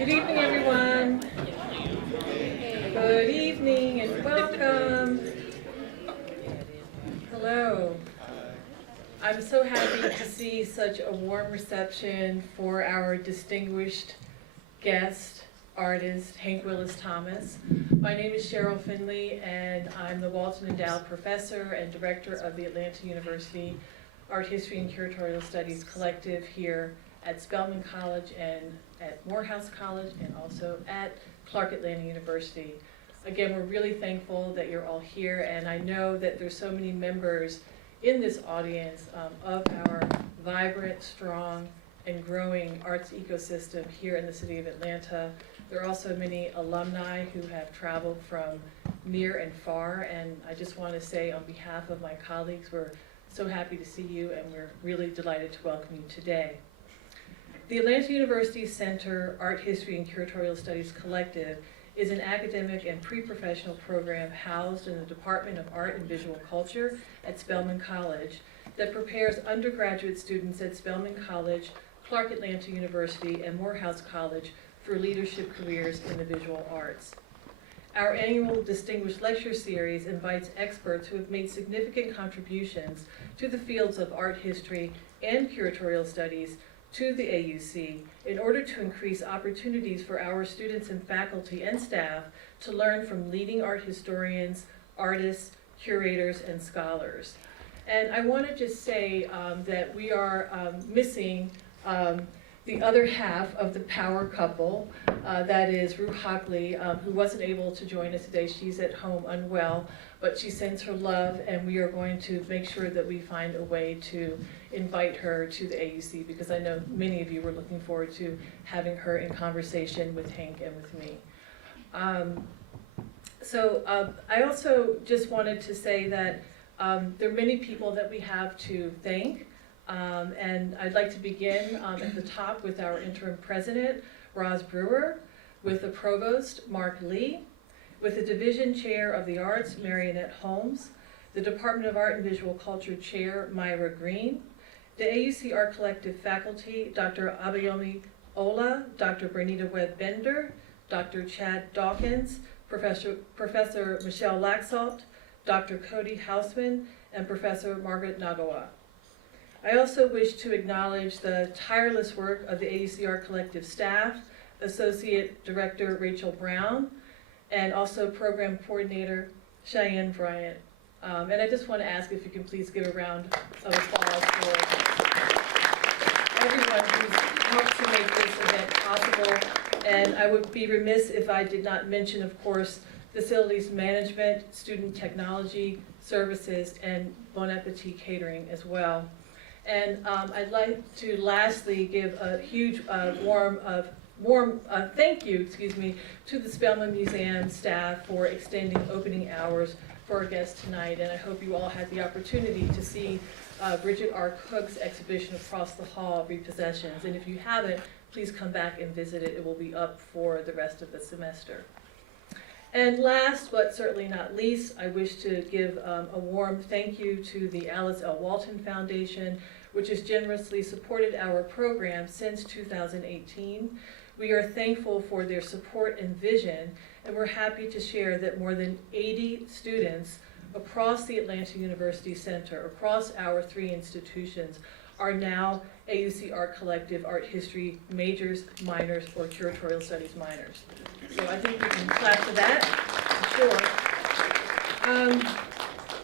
Good evening, everyone. Good evening and welcome. Hello. I'm so happy to see such a warm reception for our distinguished guest, artist, Hank Willis Thomas. My name is Cheryl Finley, and I'm the Walton Endowed Professor and Director of the Atlanta University Art History and Curatorial Studies Collective here at Spelman College and at Morehouse College, and also at Clark Atlanta University. Again, we're really thankful that you're all here, and I know that there's so many members in this audience of our vibrant, strong, and growing arts ecosystem here in the city of Atlanta. There are also many alumni who have traveled from near and far, and I just want to say on behalf of my colleagues, we're so happy to see you, and we're really delighted to welcome you today. The Atlanta University Center Art History and Curatorial Studies Collective is an academic and pre-professional program housed in the Department of Art and Visual Culture at Spelman College that prepares undergraduate students at Spelman College, Clark Atlanta University, and Morehouse College for leadership careers in the visual arts. Our annual Distinguished Lecture Series invites experts who have made significant contributions to the fields of art history and curatorial studies to the AUC in order to increase opportunities for our students and faculty and staff to learn from leading art historians, artists, curators, and scholars. And I want to just say that we are missing the other half of the power couple, that is Rujeko Hockley, who wasn't able to join us today. She's at home unwell, but she sends her love, and we are going to make sure that we find a way to invite her to the AUC, because I know many of you were looking forward to having her in conversation with Hank and with me. I also just wanted to say that there are many people that we have to thank. And I'd like to begin at the top with our interim president, Roz Brewer, with the provost, Mark Lee, with the division chair of the arts, Marionette Holmes, the Department of Art and Visual Culture chair, Myra Green, the AUC Art Collective faculty, Dr. Abayomi Ola, Dr. Bernita Webb-Bender, Dr. Chad Dawkins, Professor Michelle Laxalt, Dr. Cody Hausman, and Professor Margaret Nagawa. I also wish to acknowledge the tireless work of the AUC Art Collective staff, Associate Director Rachel Brown, and also Program Coordinator Cheyenne Bryant. And I just want to ask if you can please give a round of applause for everyone who's helped to make this event possible. And I would be remiss if I did not mention, of course, facilities management, student technology, services, and Bon Appetit catering as well. And I'd like to lastly give a huge warm thank you, to the Spelman Museum staff for extending opening hours for our guests tonight. And I hope you all had the opportunity to see Bridget R. Cook's exhibition Across the Hall, Repossessions. And if you haven't, please come back and visit it. It will be up for the rest of the semester. And last, but certainly not least, I wish to give a warm thank you to the Alice L. Walton Foundation, which has generously supported our program since 2018. We are thankful for their support and vision, and we're happy to share that more than 80 students across the Atlanta University Center, across our 3 institutions, are now AUC Art Collective Art History majors, minors, or curatorial studies minors. So I think we can clap for that, for sure.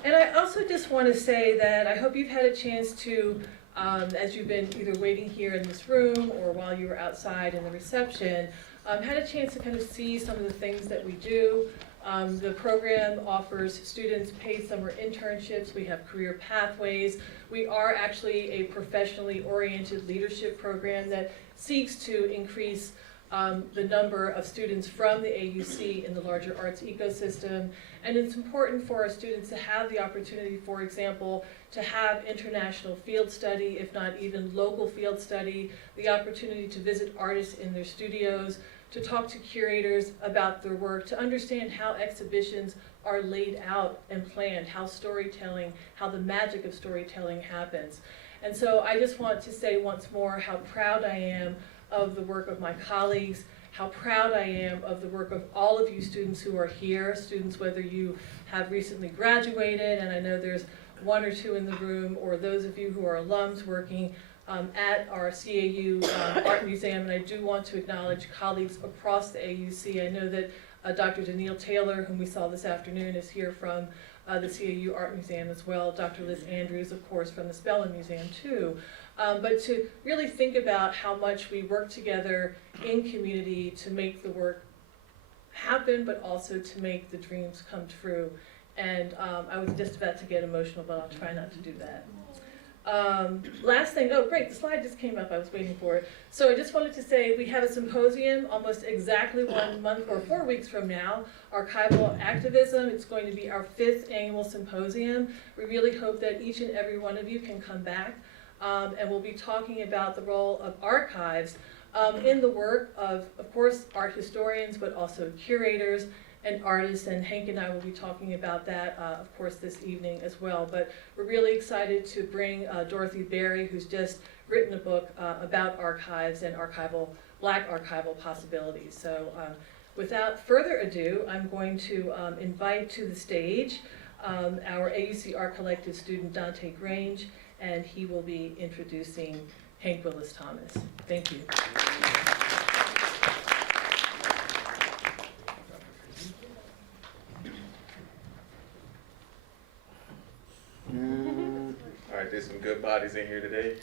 And I also just want to say that I hope you've had a chance to, as you've been either waiting here in this room or while you were outside in the reception, had a chance to kind of see some of the things that we do. The program offers students paid summer internships. We have career pathways. We are actually a professionally oriented leadership program that seeks to increase the number of students from the AUC in the larger arts ecosystem. And it's important for our students to have the opportunity, for example, to have international field study, if not even local field study, the opportunity to visit artists in their studios, to talk to curators about their work, to understand how exhibitions are laid out and planned, how storytelling, how the magic of storytelling happens. And so I just want to say once more how proud I am of the work of my colleagues, how proud I am of the work of all of you students who are here, students whether you have recently graduated, and I know there's one or two in the room, or those of you who are alums working at our CAU Art Museum, and I do want to acknowledge colleagues across the AUC. I know that Dr. Danielle Taylor, whom we saw this afternoon, is here from the CAU Art Museum as well. Dr. Liz Andrews, of course, from the Spelling Museum too. But to really think about how much we work together in community to make the work happen, but also to make the dreams come true. And I was just about to get emotional, but I'll try not to do that. Last thing, oh great, the slide just came up, I was waiting for it. So I just wanted to say we have a symposium almost exactly 1 month or 4 weeks from now, Archival Activism. It's going to be our 5th annual symposium. We really hope that each and every one of you can come back, and we'll be talking about the role of archives in the work of course, art historians, but also curators and artists, and Hank and I will be talking about that, of course, this evening as well. But we're really excited to bring Dorothy Berry, who's just written a book about archives and Black archival possibilities. So without further ado, I'm going to invite to the stage our AUC Art Collective student, Dante Grange, and he will be introducing Hank Willis Thomas. Thank you. All right, there's some good bodies in here today.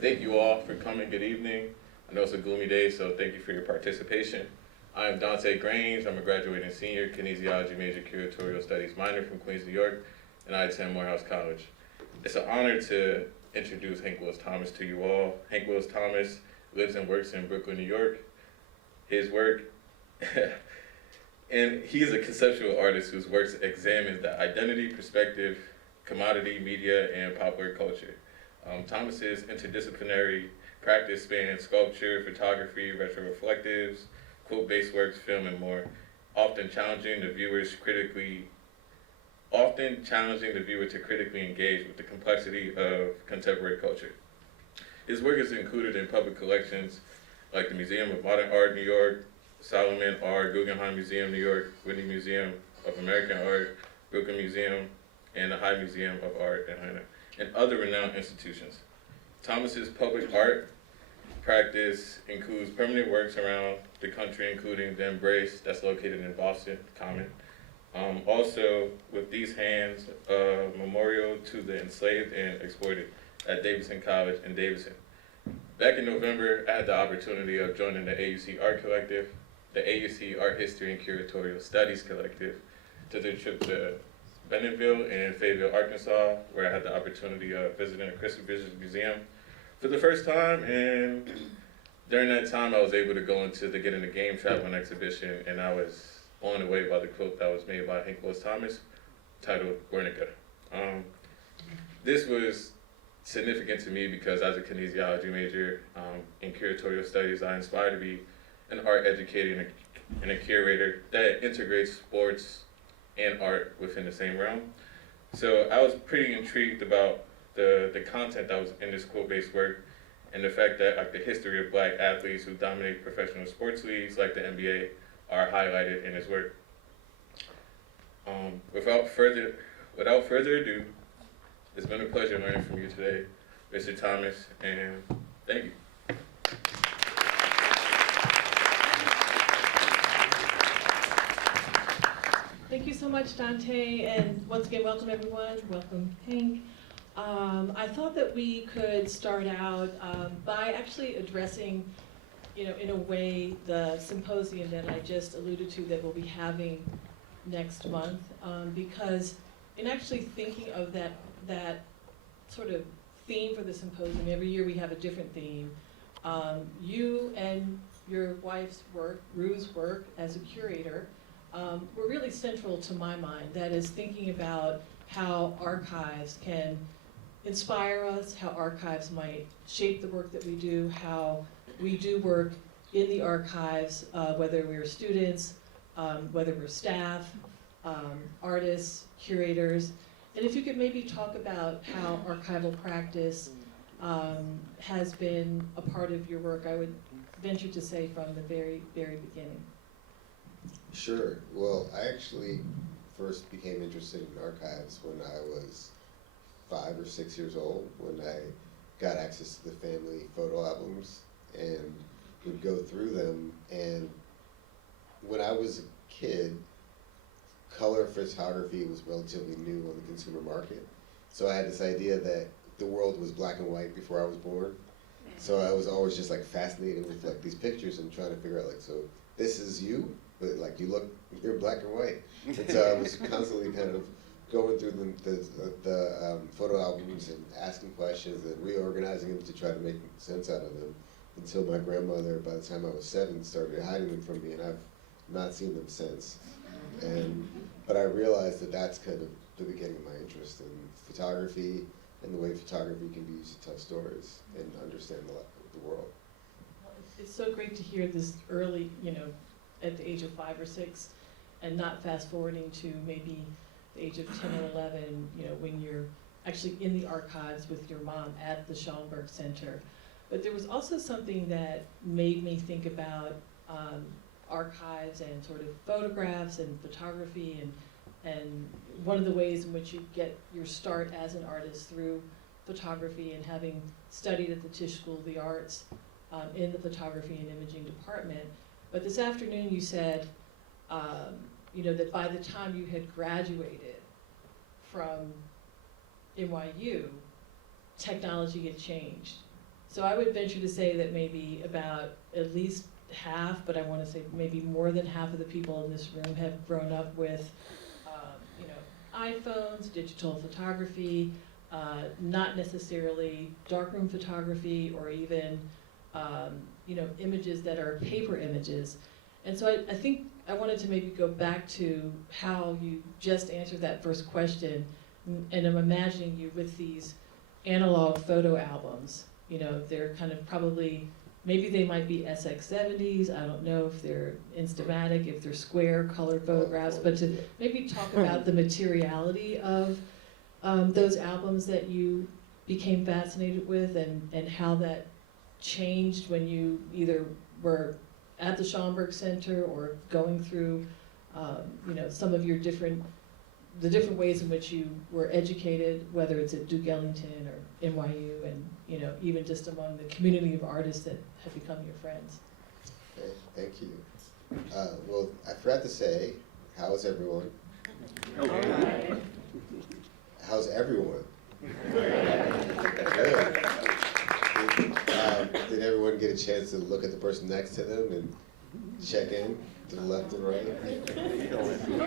Thank you all for coming. Good evening. I know it's a gloomy day, so thank you for your participation. I am Dante Grange. I'm a graduating senior, kinesiology major, curatorial studies minor from Queens, New York, and I attend Morehouse College. It's an honor to introduce Hank Willis Thomas to you all. Hank Willis Thomas lives and works in Brooklyn, New York. His work, and he is a conceptual artist whose works examines the identity, perspective, commodity, media, and popular culture. Thomas's interdisciplinary practice spans sculpture, photography, retroreflectives, quilt-based works, film, and more, often challenging the viewer to critically engage with the complexity of contemporary culture. His work is included in public collections like the Museum of Modern Art, New York, Solomon Art, Guggenheim Museum, New York, Whitney Museum of American Art, Brooklyn Museum, and the High Museum of Art in Atlanta, and other renowned institutions. Thomas's public art practice includes permanent works around the country, including the Embrace, that's located in Boston, Common. Also, with these hands, a memorial to the enslaved and exploited at Davidson College in Davidson. Back in November, I had the opportunity of joining the AUC Art Collective, the AUC Art History and Curatorial Studies Collective, to the trip to Bentonville and Fayetteville, Arkansas, where I had the opportunity of visiting the Crystal Visions Museum for the first time. And during that time, I was able to go into the Get in the Game traveling exhibition, and I was blown away by the quilt that was made by Hank Willis Thomas, titled Guernica. This was significant to me because as a kinesiology major in curatorial studies, I inspired to be an art educator and a curator that integrates sports and art within the same realm. So I was pretty intrigued about the content that was in this quilt-based work, and the fact that like the history of Black athletes who dominate professional sports leagues like the NBA are highlighted in his work. Without further ado, it's been a pleasure learning from you today, Mr. Thomas, and thank you. Thank you so much, Dante, and once again, welcome everyone. Welcome, Hank. I thought that we could start out by actually addressing, in a way, the symposium that I just alluded to that we'll be having next month, because in actually thinking of that sort of theme for the symposium, every year we have a different theme. You and your wife's work, Rue's work as a curator, were really central to my mind. That is thinking about how archives can inspire us, how archives might shape the work that we do, how we do work in the archives, whether we're students, whether we're staff, artists, curators. And if you could maybe talk about how archival practice has been a part of your work, I would venture to say from the very, very beginning? Sure. Well, I actually first became interested in archives when I was 5 or 6 years old, when I got access to the family photo albums and would go through them. And when I was a kid, color photography was relatively new on the consumer market. So I had this idea that the world was black and white before I was born. So I was always just like fascinated with like these pictures and trying to figure out like, so this is you, but like you're black and white. And so I was constantly kind of going through the photo albums and asking questions and reorganizing them to try to make sense out of them, until my grandmother, by the time I was 7, started hiding them from me, and I've not seen them since. But I realized that that's kind of the beginning of my interest in photography and the way photography can be used to tell stories and understand the world. Well, it's so great to hear this early, at the age of 5 or 6, and not fast forwarding to maybe the age of 10 or 11, when you're actually in the archives with your mom at the Schomburg Center. But there was also something that made me think about archives and sort of photographs and photography, and one of the ways in which you get your start as an artist through photography, and having studied at the Tisch School of the Arts in the photography and imaging department. But this afternoon you said, that by the time you had graduated from NYU, technology had changed. So I would venture to say that maybe about at least half, but I want to say maybe more than half of the people in this room have grown up with, iPhones, digital photography, not necessarily darkroom photography, or even, images that are paper images. And so I think I wanted to maybe go back to how you just answered that first question, and I'm imagining you with these analog photo albums. They're kind of probably, maybe they might be SX70s, I don't know if they're Instamatic, if they're square colored photographs, but to maybe talk about the materiality of those albums that you became fascinated with, and how that changed when you either were at the Schomburg Center or going through, some of your the different ways in which you were educated, whether it's at Duke Ellington or NYU, and even just among the community of artists that have become your friends. Okay, thank you. Well, I forgot to say, how is everyone? Okay. How's everyone? Good. Did everyone get a chance to look at the person next to them and check in to the left and right? Those people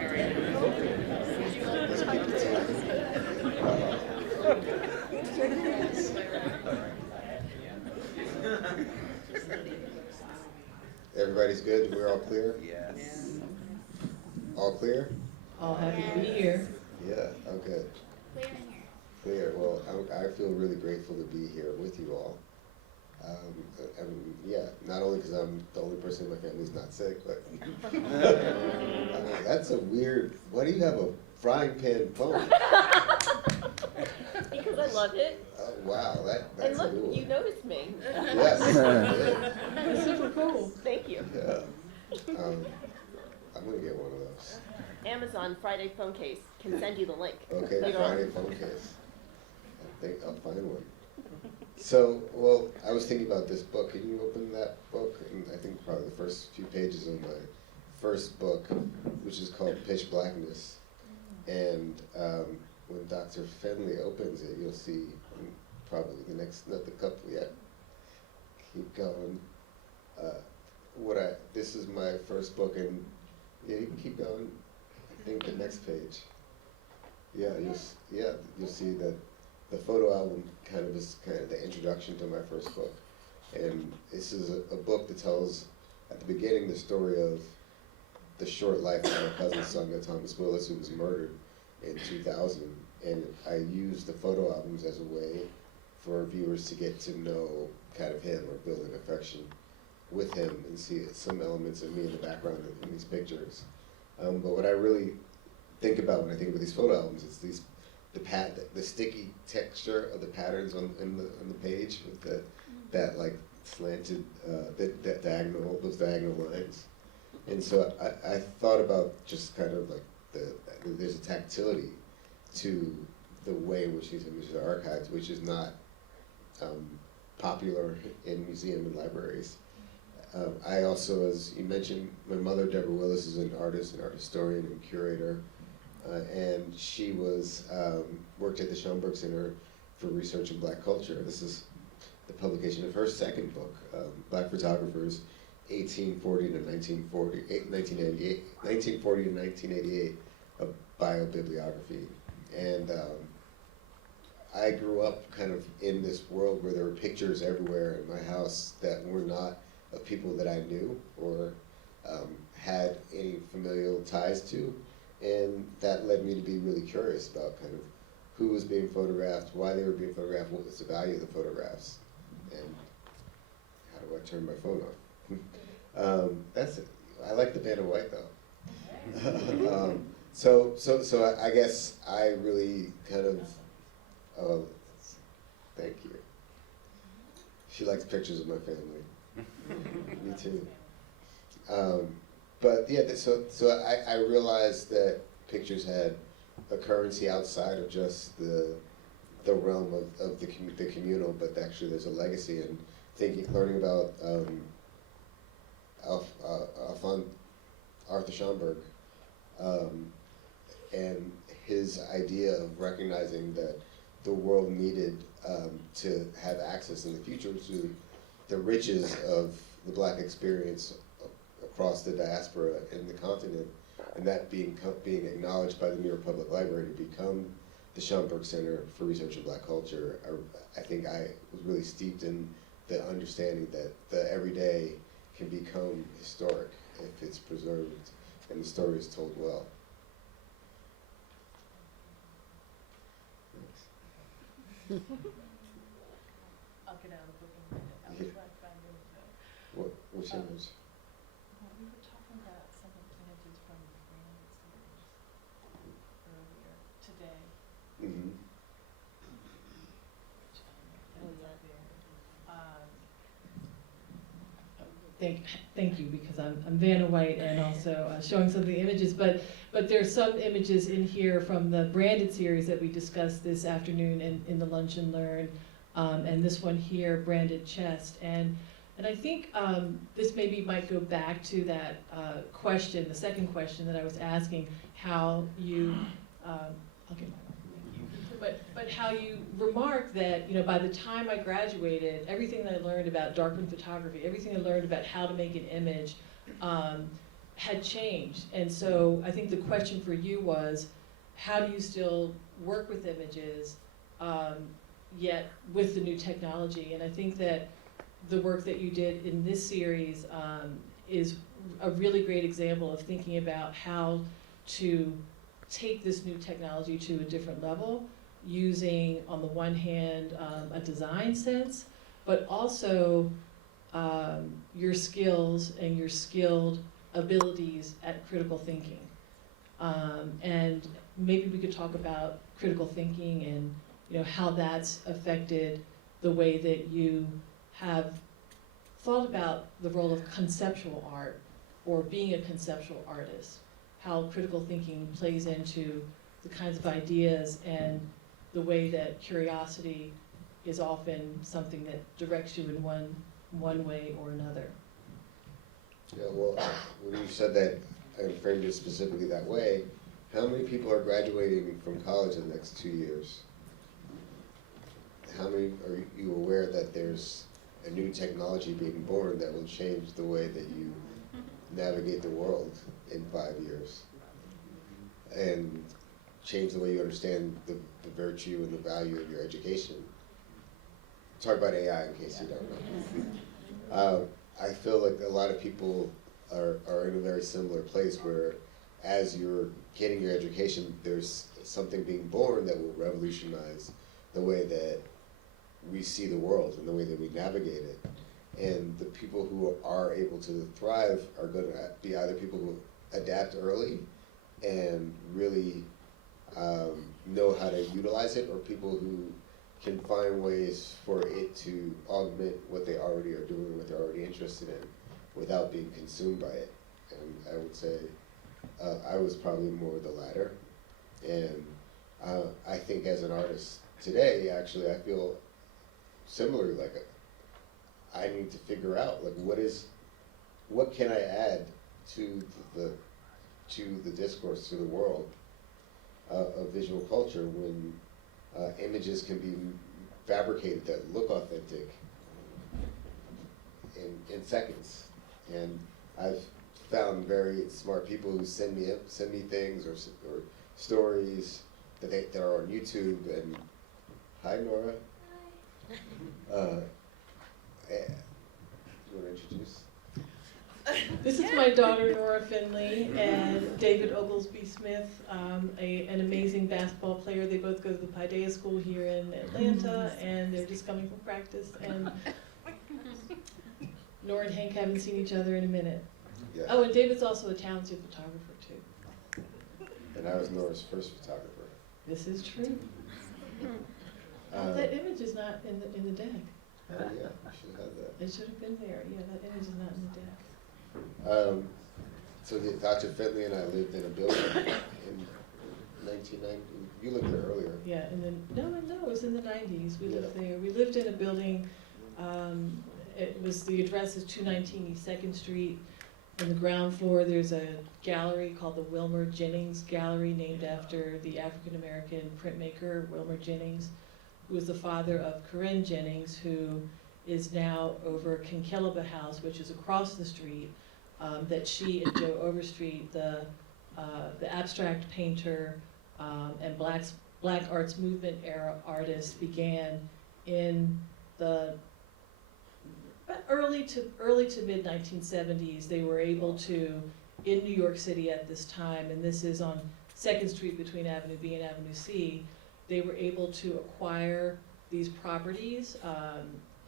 Everybody's good? We're all clear? Yes. All clear? All happy to be here. Yeah, okay. Clear. Well, I feel really grateful to be here with you all. Not only because I'm the only person in my family who's not sick, but that's a weird. Why do you have a frying pan phone? Because I love it. Oh, wow, that's And look, a new one. you noticed me. Yes, I did. That's super cool. Thank you. Yeah. I'm gonna get one of those. Amazon Friday phone case can send you the link. Okay, You know? Friday phone case. I think I'll find one. So, well, I was thinking about this book. Can you open that book? And I think probably the first few pages of my first book, which is called Pitch Blackness. And when Dr. Finley opens it, you'll see probably not the couple yet. Keep going. This is my first book, and yeah, you can keep going. I think the next page. Yeah, you'll see that the photo album is the introduction to my first book. And this is a book that tells, at the beginning, the story of the short life of my cousin Sonia Thomas Willis, who was murdered in 2000. And I used the photo albums as a way for viewers to get to know him, or build an affection with him, and see some elements of me in the background in these pictures. But what I really think about when I think about these photo albums is the sticky texture of the patterns on the page, with that slanted, that diagonal, those diagonal lines. And so I thought about just kind of like there's a tactility to the way in which these images are archived, which is not popular in museum and libraries. I also, as you mentioned, my mother, Deborah Willis, is an artist, an art historian and curator, and she was worked at the Schomburg Center for Research in Black Culture. This is the publication of her second book, Black Photographers, 1840 to 1940 to 1988, a biobibliography. And I grew up kind of in this world where there were pictures everywhere in my house that were not of people that I knew or had any familial ties to. And that led me to be really curious about kind of who was being photographed, why they were being photographed, what was the value of the photographs, and how do I turn my phone off? That's it. I like the Vanna White though. So I guess I really kind of, thank you. She likes pictures of my family. Me too. But yeah, so I realized that pictures had a currency outside of just the realm of the communal, but actually there's a legacy, and learning about Arthur Schomburg and his idea of recognizing that the world needed to have access in the future to the riches of the Black experience across the diaspora and the continent, and that being acknowledged by the New York Public Library to become the Schomburg Center for Research in Black Culture. I think I was really steeped in the understanding that the everyday can become historic if it's preserved and the story is told well. I'll get out of the book in a minute. I was trying to find it. Which image? Well, we were talking about some of the images from the Brandon series earlier today. Mm-hmm. Thank you, because I'm Vanna White and also showing some of the images, but there's some images in here from the Branded series that we discussed this afternoon in the Lunch and Learn, and this one here, Branded Chest, and I think this maybe might go back to that question, the second question that I was asking, how you, I'll get my but how you remarked that, you know, by the time I graduated, everything that I learned about darkroom photography, everything I learned about how to make an image had changed. And so I think the question for you was, how do you still work with images, yet with the new technology? And I think that the work that you did in this series is a really great example of thinking about how to take this new technology to a different level, using, on the one hand, a design sense, but also your skills and your skilled abilities at critical thinking. And maybe we could talk about critical thinking and, you know, how that's affected the way that you have thought about the role of conceptual art or being a conceptual artist, how critical thinking plays into the kinds of ideas and the way that curiosity is often something that directs you in one way or another. Yeah, well, when you said that and framed it specifically that way, how many people are graduating from college in the next 2 years? How many are you aware that there's a new technology being born that will change the way that you navigate the world in 5 years? And change the way you understand the virtue and the value of your education. Talk about AI in case you don't know. I feel like a lot of people are in a very similar place where as you're getting your education, there's something being born that will revolutionize the way that we see the world and the way that we navigate it. And the people who are able to thrive are going to be either people who adapt early and really know how to utilize it, or people who can find ways for it to augment what they already are doing, what they're already interested in, without being consumed by it. And I would say I was probably more the latter. And I think as an artist today, actually, I feel similarly, like I need to figure out, like, what can I add to the discourse, to the world of visual culture when images can be fabricated that look authentic in seconds. And I've found very smart people who send me things or stories that are on YouTube. And hi, Nora. You want to introduce? This is my daughter, Nora Finley, and David Oglesby Smith, an amazing basketball player. They both go to the Paideia School here in Atlanta, and they're just coming from practice. And Nora and Hank haven't seen each other in a minute. Yeah. Oh, and David's also a talented photographer, too. And I was Nora's first photographer. This is true. That image is not in the deck. Oh yeah, we should have that. It should have been there. Yeah, that image is not in the deck. So Dr. Finley and I lived in a building in 1990. You lived there earlier. Yeah, and then no, it was in the 90s. We lived Yeah. there. We lived in a building. The address is 219 East 2nd Street. On the ground floor, there's a gallery called the Wilmer Jennings Gallery, named after the African American printmaker Wilmer Jennings, who was the father of Corinne Jennings, who is now over Kinkelaba House, which is across the street. That she and Joe Overstreet, the abstract painter and Black Arts Movement era artist, began in the early to mid 1970s. They were able to, in New York City at this time, and this is on 2nd Street between Avenue B and Avenue C, they were able to acquire these properties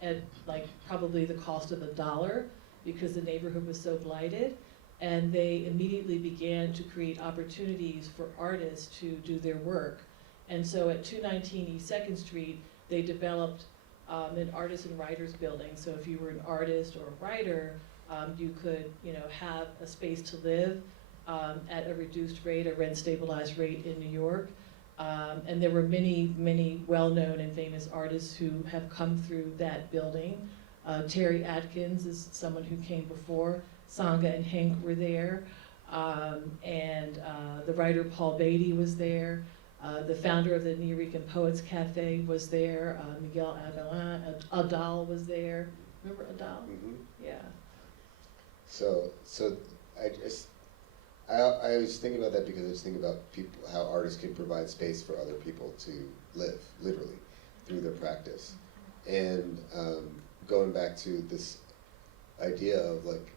at like probably the cost of $1, because the neighborhood was so blighted, and they immediately began to create opportunities for artists to do their work. And so at 219 East 2nd Street, they developed an artist and writers building. So if you were an artist or a writer, you could, have a space to live at a reduced rate, a rent stabilized rate in New York. And there were many, many well-known and famous artists who have come through that building. Terry Atkins is someone who came before. Sangha and Hank were there. And the writer Paul Beatty was there. The founder of the Nuyorican Poets Cafe was there. Miguel Adal was there. Remember Adal? Mm-hmm. Yeah. So I was thinking about that because I was thinking about people, how artists can provide space for other people to live, literally, through their practice. And going back to this idea of like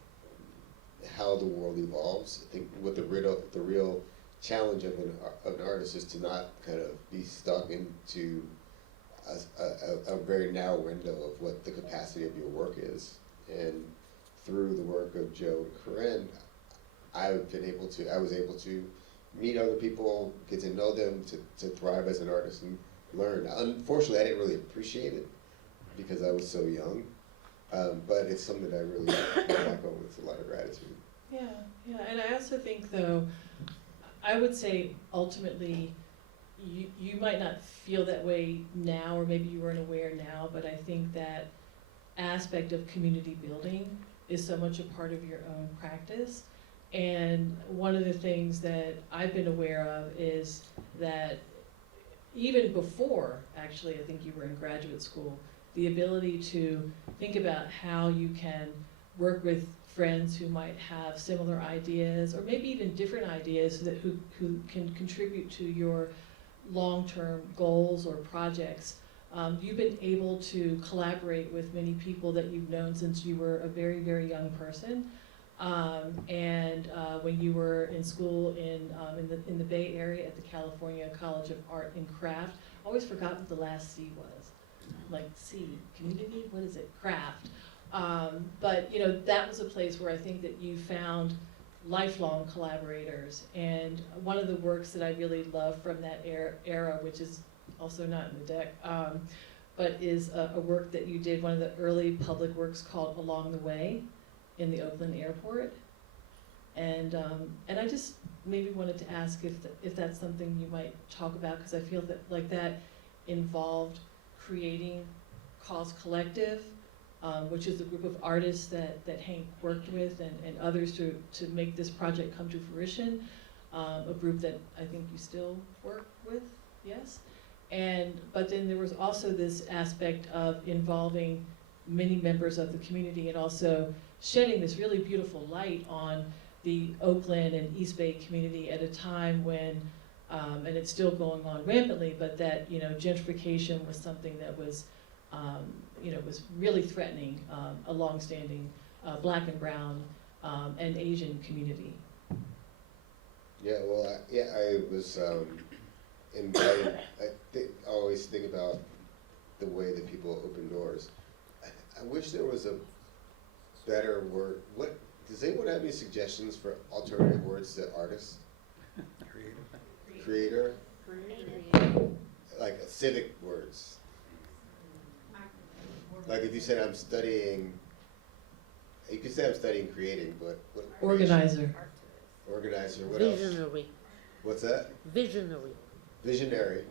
how the world evolves, I think what the real challenge of an artist is to not kind of be stuck into a very narrow window of what the capacity of your work is. And through the work of Joe and Corinne, I was able to meet other people, get to know them, to thrive as an artist and learn. Unfortunately, I didn't really appreciate it because I was so young, but it's something that I really look back on with a lot of gratitude. Yeah, and I also think, though, I would say ultimately, you might not feel that way now, or maybe you weren't aware now, but I think that aspect of community building is so much a part of your own practice. And one of the things that I've been aware of is that even before, actually, I think you were in graduate school, the ability to think about how you can work with friends who might have similar ideas, or maybe even different ideas, who can contribute to your long-term goals or projects. You've been able to collaborate with many people that you've known since you were a very, very young person. And when you were in school in the Bay Area at the California College of Art and Craft, I always forgot what the last C was. Like C, community, what is it? Craft. But that was a place where I think that you found lifelong collaborators. And one of the works that I really love from that era, which is also not in the deck, but is a work that you did, one of the early public works called Along the Way in the Oakland airport. And I just maybe wanted to ask if that's something you might talk about, because I feel that like that involved creating Cause Collective, which is the group of artists that Hank worked with and others to make this project come to fruition, a group that I think you still work with, yes? But then there was also this aspect of involving many members of the community and also shedding this really beautiful light on the Oakland and East Bay community at a time when, and it's still going on rampantly, but that, gentrification was something that was, was really threatening a longstanding Black and brown and Asian community. Yeah, well, I was, I always think about the way that people open doors. I wish there was a better word. Does anyone have any suggestions for alternative words to artist? Creator? Like civic words. Like if you said I'm studying, you could say I'm studying creating, but what? Organizer. Organizer, what else? Visionary. What's that? Visionary. Visionary.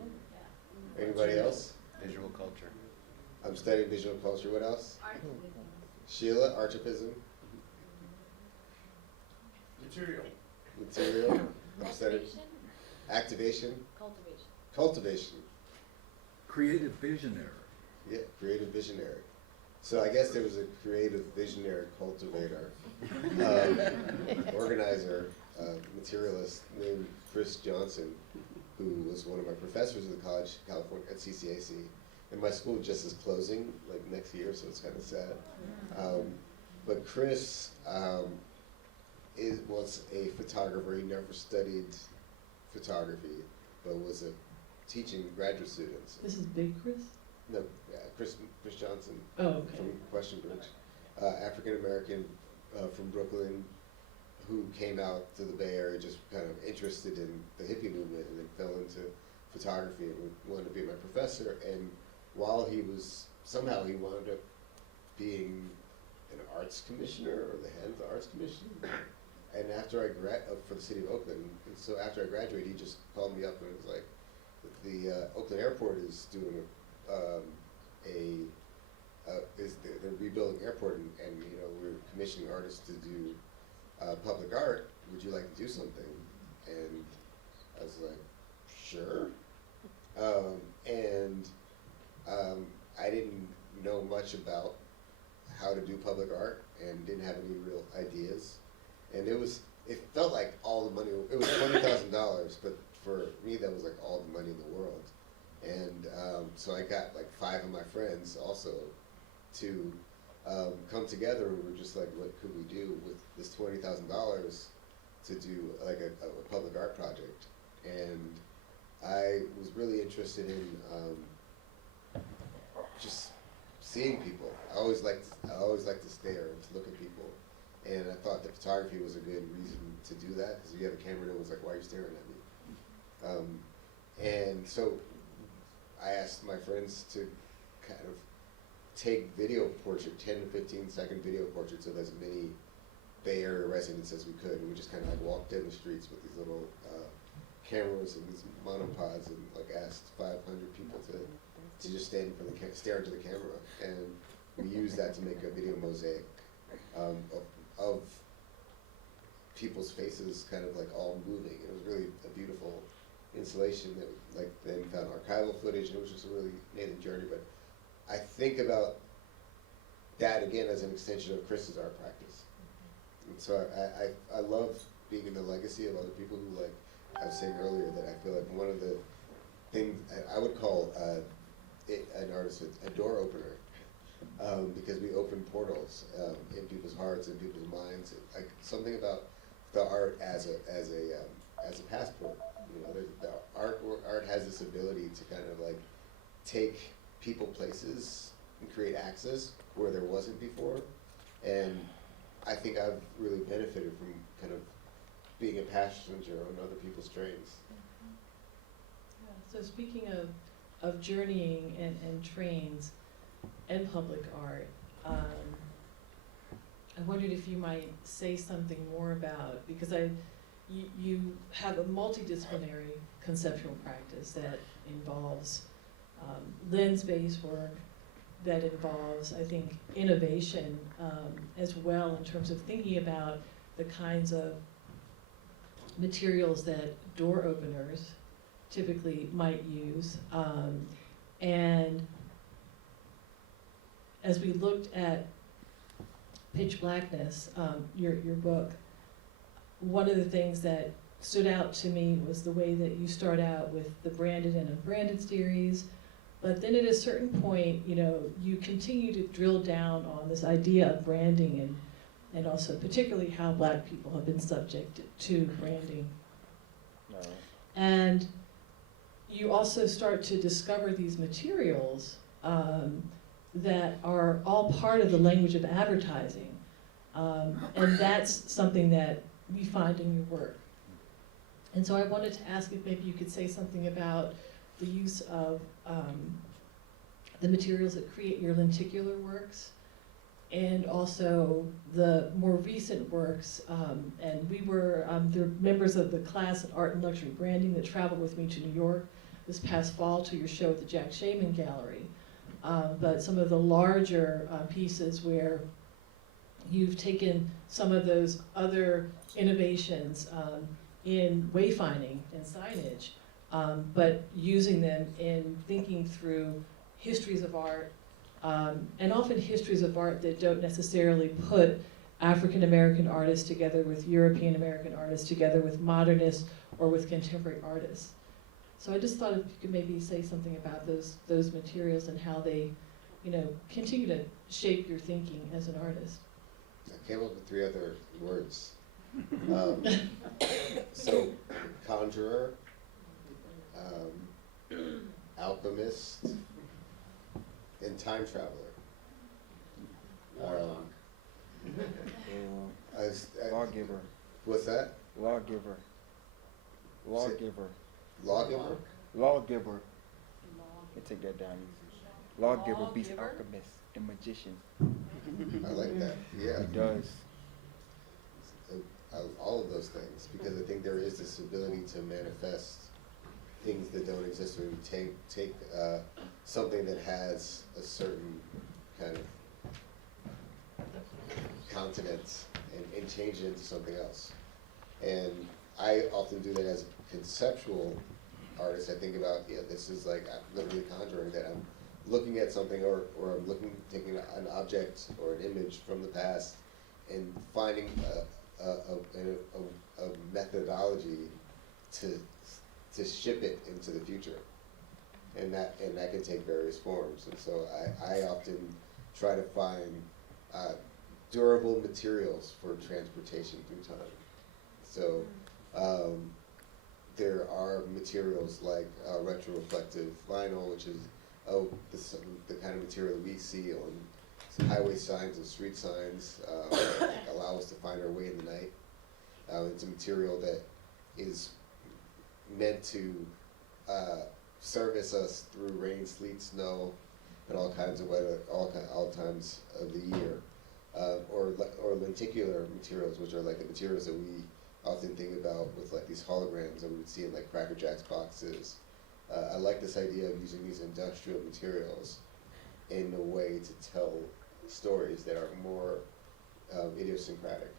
Anybody else? Visual culture. I'm studying visual culture, what else? Sheila, artivism. Material. I'm studying activation. Cultivation. Creative visionary. Yeah, creative visionary. So I guess there was a creative visionary cultivator, organizer, materialist named Chris Johnson, who was one of my professors at the College of California at CCAC. And my school just is closing like next year, so it's kind of sad. But Chris was a photographer. He never studied photography, but was teaching graduate students. This is Big Chris? No, Chris Johnson. Oh, okay. From Question Bridge, African American from Brooklyn, who came out to the Bay Area just kind of interested in the hippie movement and then fell into photography and wanted to be my professor. And while somehow he wound up being an arts commissioner or the head of the arts commission. And after for the city of Oakland, and so after I graduated, he just called me up and was like, the Oakland Airport is doing they're rebuilding airport and we're commissioning artists to do public art. Would you like to do something? And I was like, sure. I didn't know much about how to do public art and didn't have any real ideas. And it felt like all the money, it was $20,000, but for me that was like all the money in the world. And so I got like 5 of my friends also to come together, and we were just like, what could we do with this $20,000 to do like a public art project? And I was really interested in just seeing people. I always like to stare and to look at people, and I thought that photography was a good reason to do that, because if you have a camera, no one's like, why are you staring at me? And so I asked my friends to kind of take video portrait, 10 to 15 second video portraits of as many Bay Area residents as we could. And we just kind of like walked in the streets with these little cameras and these monopods and like asked 500 people to just stand for stare into the camera. And we used that to make a video mosaic of people's faces kind of like all moving. It was really a beautiful installation that like then found archival footage, and it was just a really amazing journey. But I think about that again as an extension of Chris's art practice. And so I love being in the legacy of other people who, like I was saying earlier, that I feel like one of the things I would call an artist a door opener, because we open portals in people's hearts and people's minds. Like something about the art as a passport. The art has this ability to kind of like take people places and create access where there wasn't before. And I think I've really benefited from kind of being a passenger on other people's trains. Yeah, so speaking of of journeying and trains and public art. I wondered if you might say something more about, because you have a multidisciplinary conceptual practice that involves lens-based work, that involves, I think, innovation as well in terms of thinking about the kinds of materials that door openers typically might use. And as we looked at Pitch Blackness, your book, one of the things that stood out to me was the way that you start out with the branded and unbranded series, but then at a certain point, you know, you continue to drill down on this idea of branding and also particularly how Black people have been subject to branding. No. And you also start to discover these materials that are all part of the language of advertising. And that's something that we find in your work. And so I wanted to ask if maybe you could say something about the use of the materials that create your lenticular works, and also the more recent works. And we were the members of the class in Art and Luxury Branding that traveled with me to New York this past fall to your show at the Jack Shaman Gallery. But some of the larger pieces where you've taken some of those other innovations in wayfinding and signage, but using them in thinking through histories of art, and often histories of art that don't necessarily put African American artists together with European American artists together with modernists or with contemporary artists. So I just thought if you could maybe say something about those materials and how they, you know, continue to shape your thinking as an artist. I came up with 3 other words. So, conjurer, alchemist, and time traveler. Lawgiver. What's that? Lawgiver. Lawgiver. Lawgiver? Lawgiver. You take that down easy. Lawgiver beats alchemist and magician. I like that, yeah. He does. All of those things, because I think there is this ability to manifest things that don't exist when we take something that has a certain kind of continent and change it into something else. And I often do that as a conceptual artist. I think about, yeah, this is like literally conjuring, that I'm looking at something or I'm taking an object or an image from the past and finding a methodology to ship it into the future, and that can take various forms. And so I often try to find durable materials for transportation through time. So there are materials like retroreflective vinyl, which is the kind of material we see on highway signs and street signs, that allow us to find our way in the night. It's a material that is meant to service us through rain, sleet, snow, and all kinds of weather, all times of the year. Or lenticular materials, which are like the materials that we often think about with like these holograms that we would see in like Cracker Jacks boxes. I like this idea of using these industrial materials in a way to tell stories that are more idiosyncratic.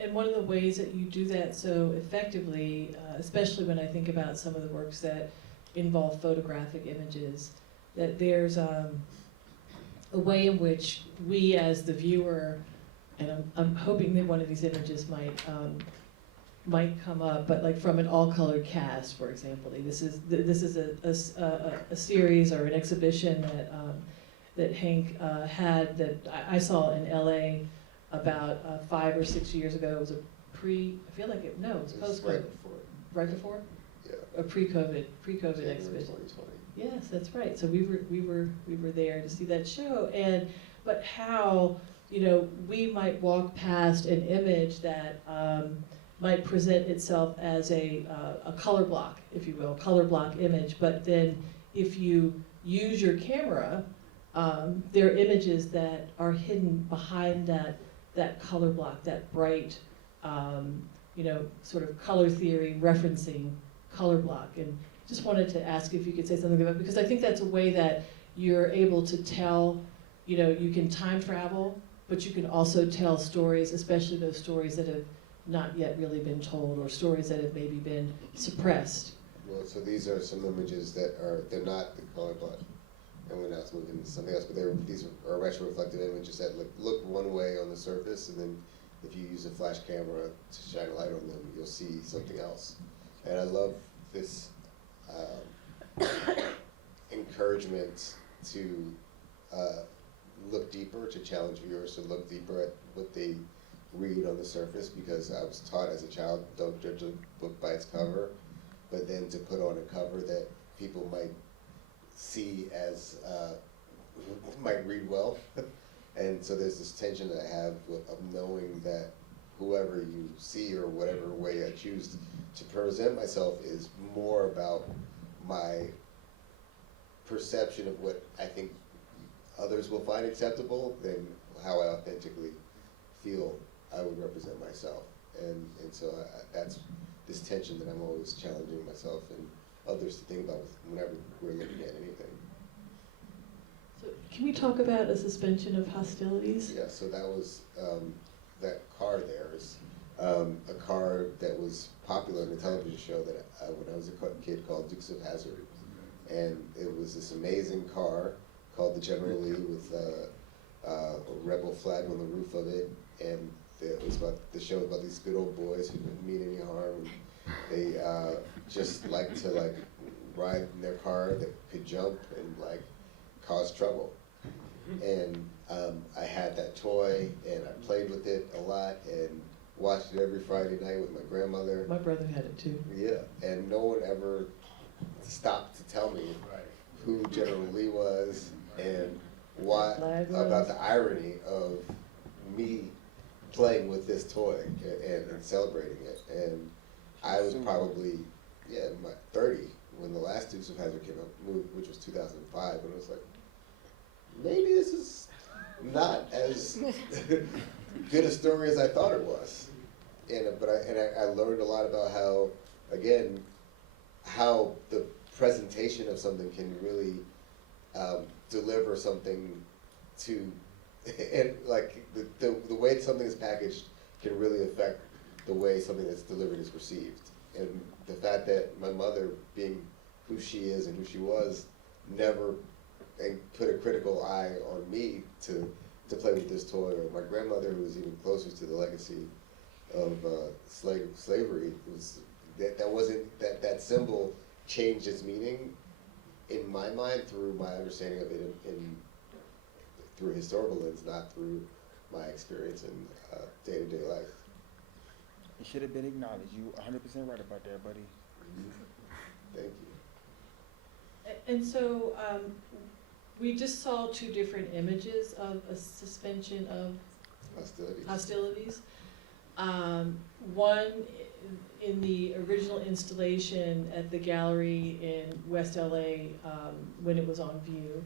And one of the ways that you do that so effectively, especially when I think about some of the works that involve photographic images, that there's a way in which we as the viewer, and I'm hoping that one of these images might come up, but like from an all-colored cast, for example. This is a series or an exhibition that Hank had that I saw in LA about 5 or 6 years ago. It was it was post-COVID. Right before? Yeah. A pre-COVID January exhibition. 2020. Yes, that's right. So we were there to see that show, but how, you know, we might walk past an image that might present itself as a color block, if you will, color block image, but then if you use your camera, there are images that are hidden behind that color block, that bright, sort of color theory referencing color block. And just wanted to ask if you could say something about it, because I think that's a way that you're able to tell, you can time travel, but you can also tell stories, especially those stories that have not yet really been told, or stories that have maybe been suppressed. Well, so these are some images they're not the color block, and we're now moving into something else, but these are retroreflective images that look one way on the surface, and then if you use a flash camera to shine a light on them, you'll see something else. And I love this encouragement to look deeper, to challenge viewers to look deeper at what they read on the surface, because I was taught as a child, don't judge a book by its cover, but then to put on a cover that people might see as, might read well. And so there's this tension that I have of knowing that whoever you see, or whatever way I choose to present myself, is more about my perception of what I think others will find acceptable than how I authentically feel I would represent myself. And so that's this tension that I'm always challenging myself and others to think about whenever we're looking at anything. So can we talk about a suspension of hostilities? Yeah, so that was, that car there is a car that was popular in a television show that when I was a kid, called Dukes of Hazzard. And it was this amazing car called the General Lee with a rebel flag on the roof of it. And it was about, the show about these good old boys who didn't mean any harm. They just liked to ride in their car that could jump and cause trouble. And I had that toy, and I played with it a lot and watched it every Friday night with my grandmother. My brother had it too. Yeah, and no one ever stopped to tell me who General Lee was and what about the irony of me playing with this toy and celebrating it. And I was probably, my 30 when the last Dukes of Hazzard came out, which was 2005, and I was like, maybe this is not as good a story as I thought it was. But I learned a lot about how, again, how the presentation of something can really deliver something to, and the way something is packaged can really affect the way something that's delivered is perceived. And the fact that my mother, being who she is and who she was, never put a critical eye on me to play with this toy, or my grandmother, who was even closer to the legacy of slavery, was that symbol changed its meaning in my mind through my understanding of it through a historical lens, not through my experience in day-to-day life. It should have been acknowledged. You 100% right about that, buddy. Thank you. And so we just saw two different images of a suspension of hostilities. One in the original installation at the gallery in West LA when it was on view.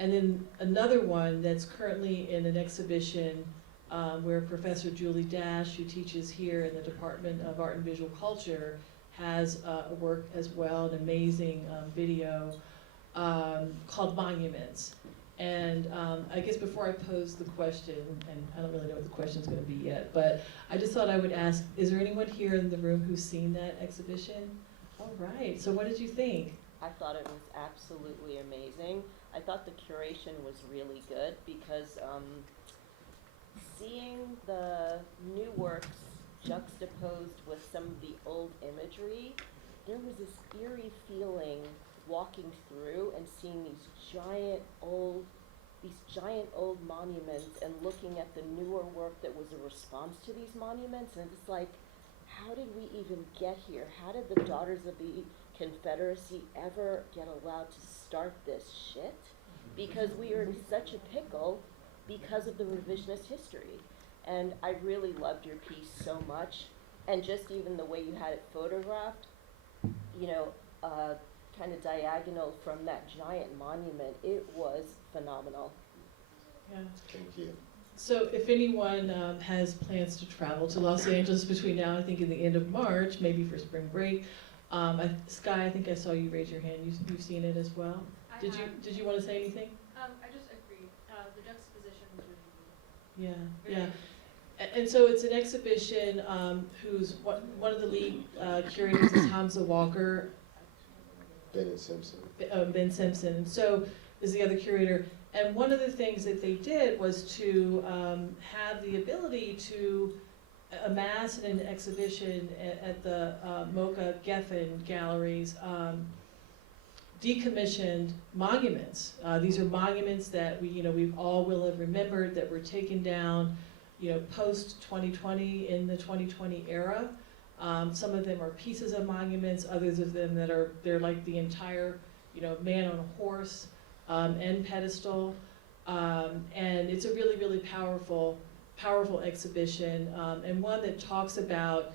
And then another one that's currently in an exhibition where Professor Julie Dash, who teaches here in the Department of Art and Visual Culture, has a work as well, an amazing video called Monuments. And I guess before I pose the question, and I don't really know what the question's going to be yet, but I just thought I would ask, is there anyone here in the room who's seen that exhibition? All right, so what did you think? I thought it was absolutely amazing. I thought the curation was really good because seeing the new works juxtaposed with some of the old imagery, there was this eerie feeling walking through and seeing these giant old monuments and looking at the newer work that was a response to these monuments, and it's like, how did we even get here? How did the Daughters of the Confederacy ever get allowed to start this shit? Because we are in such a pickle because of the revisionist history. And I really loved your piece so much. And just even the way you had it photographed, you know, kind of diagonal from that giant monument, it was phenomenal. Yeah. Thank you. So if anyone has plans to travel to Los Angeles between now, I think in the end of March, maybe for spring break, Sky, I think I saw you raise your hand. You've seen it as well. Did you want to say anything? I just agree. The juxtaposition was really neat. Yeah, yeah. And so it's an exhibition who's one of the lead curators is Hamza Walker. Ben Simpson. Ben Simpson. And so is the other curator. And one of the things that they did was to have the ability to amass in an exhibition at the Mocha Geffen galleries decommissioned monuments. These are monuments that we all will have remembered that were taken down, post 2020 in the 2020 era. Some of them are pieces of monuments. Others of them they're like the entire, man on a horse and pedestal. And it's a really, really powerful exhibition, and one that talks about,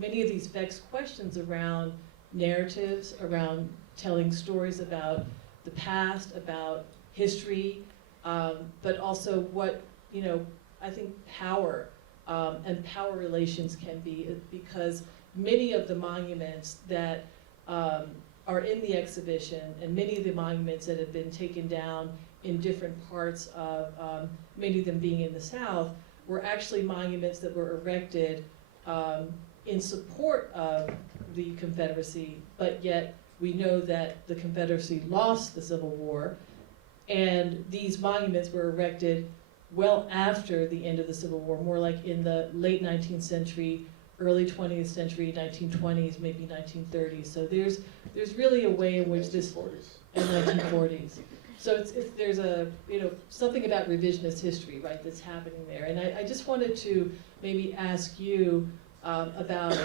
many of these vexed questions around narratives, around telling stories about the past, about history, but also what, I think power and power relations can be, because many of the monuments that are in the exhibition and many of the monuments that have been taken down in different parts of, many of them being in the South, were actually monuments that were erected in support of the Confederacy, but yet we know that the Confederacy lost the Civil War, and these monuments were erected well after the end of the Civil War, more like in the late 19th century, early 20th century, 1920s, maybe 1930s. So there's really a way in which this, 1940s. in 1940s. So there's a, something about revisionist history, right, that's happening there. And I just wanted to maybe ask you about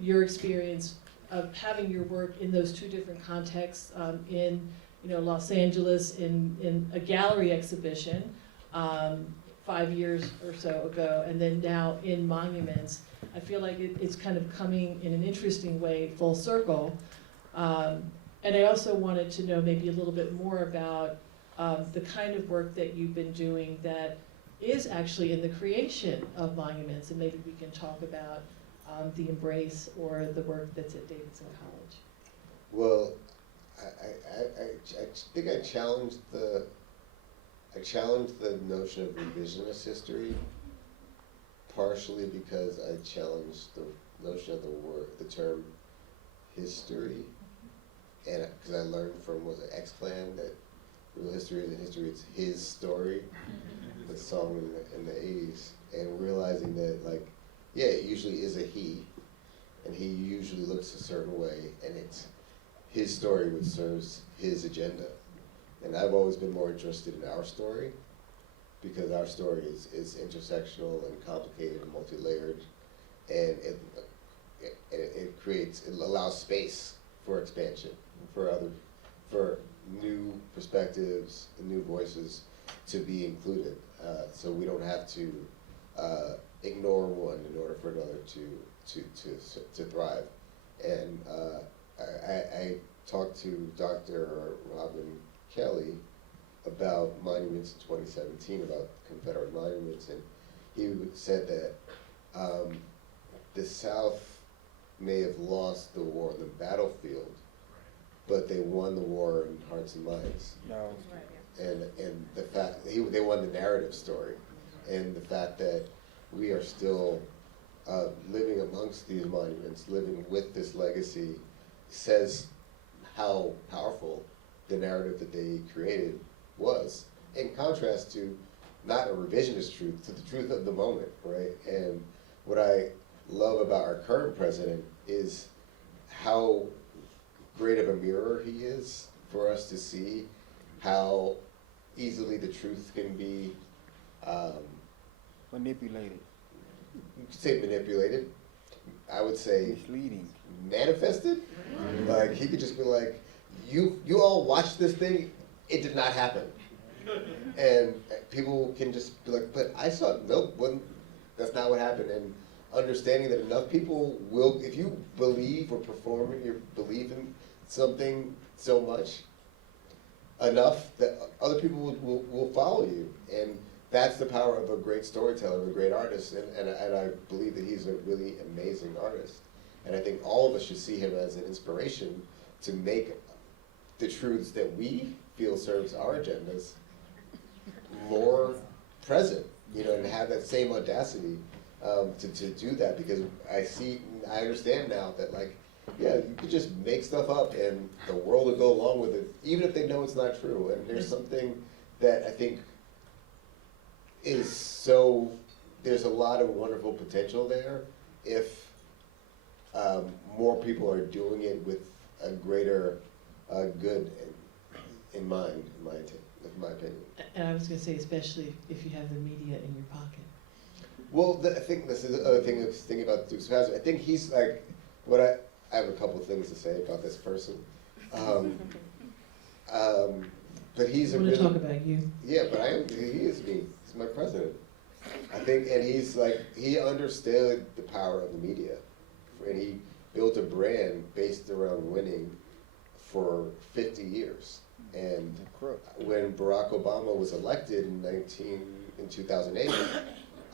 your experience of having your work in those two different contexts, in Los Angeles in a gallery exhibition 5 years or so ago, and then now in monuments. I feel like it's kind of coming in an interesting way full circle. And I also wanted to know maybe a little bit more about the kind of work that you've been doing that is actually in the creation of monuments, and maybe we can talk about the embrace or the work that's at Davidson College. Well, I think I challenged the notion of revisionist history, partially because I challenged the notion of the term history, and because I learned from X-Clan that real history isn't history, it's his story, the song in the 80s, and realizing that, it usually is a he, and he usually looks a certain way, and it's his story which serves his agenda. And I've always been more interested in our story, because our story is intersectional and complicated and multi-layered, and it allows space for expansion, for new perspectives and new voices to be included. So we don't have to ignore one in order for another to thrive. And I talked to Dr. Robin Kelly about monuments in 2017, about Confederate monuments, and he said that the South may have lost the war on the battlefield, but they won the war in hearts and minds. No. And the fact they won the narrative story, and the fact that we are still living amongst these monuments, living with this legacy, says how powerful the narrative that they created was, in contrast to not a revisionist truth, to the truth of the moment, right? And what I love about our current president is how great of a mirror he is for us to see how easily the truth can be Manipulated. you could say manipulated, I would say Misleading. manifested. Like, he could just be like, you all watched this thing, it did not happen. And people can just be like, but I saw, nope, that's not what happened. And understanding that enough people will, if you believe or perform and you believe in something so much, enough that other people will follow you. And that's the power of a great storyteller, of a great artist, and I believe that he's a really amazing artist. And I think all of us should see him as an inspiration to make the truths that we feel serves our agendas more present, you know, and have that same audacity to do that, because I understand now that, like, yeah, you could just make stuff up and the world will go along with it, even if they know it's not true. And there's something that I think is so, there's a lot of wonderful potential there if more people are doing it with a greater good in mind, in my opinion. And I was gonna say, especially if you have the media in your pocket. Well, I think this is the other thing I was thinking about Dukes of Hazzard. I think he's like, I have a couple of things to say about this person. But he's I a wanna really, talk about you. yeah, but he is me. He's my president. I think, and he's like, he understood the power of the media. And he built a brand based around winning for 50 years. And when Barack Obama was elected in 2008,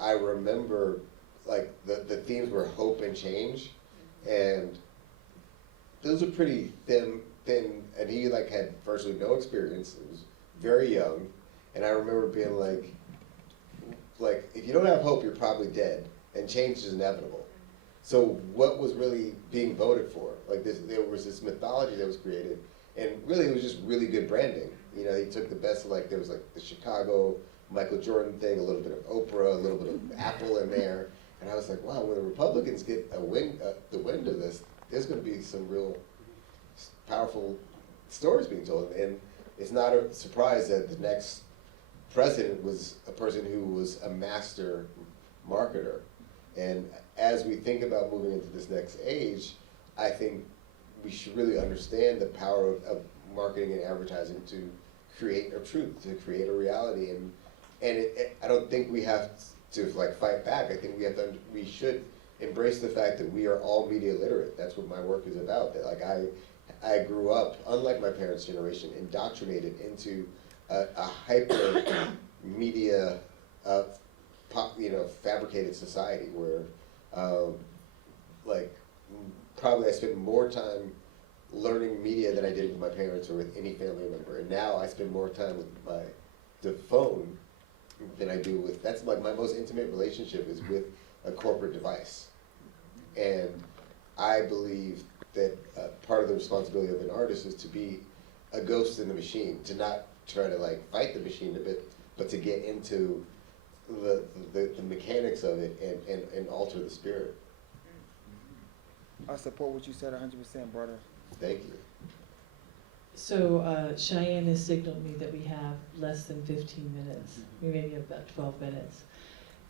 I remember, like, the themes were hope and change, and those are pretty thin, and he, like, had virtually no experience. He was very young, and I remember being like, if you don't have hope, you're probably dead, and change is inevitable. So what was really being voted for? Like, there was this mythology that was created, and really it was just really good branding. You know, he took the best, like, there was like the Chicago Michael Jordan thing, a little bit of Oprah, a little bit of Apple in there, and I was like, wow, when the Republicans get the wind of this, there's going to be some real powerful stories being told. And it's not a surprise that the next president was a person who was a master marketer. And as we think about moving into this next age, I think we should really understand the power of marketing and advertising to create a truth, to create a reality. And I don't think we have to, like, fight back. I think we should embrace the fact that we are all media literate. That's what my work is about. That, like, I grew up, unlike my parents' generation, indoctrinated into a hyper media, fabricated society where, probably I spent more time learning media than I did with my parents or with any family member. And now I spend more time with the phone than I do with, that's like my most intimate relationship is with a corporate device. And I believe that part of the responsibility of an artist is to be a ghost in the machine, to not try to, like, fight the machine a bit, but to get into the mechanics of it and alter the spirit. I support what you said 100%, brother. Thank you. So Cheyenne has signaled me that we have less than 15 minutes. We maybe have about 12 minutes.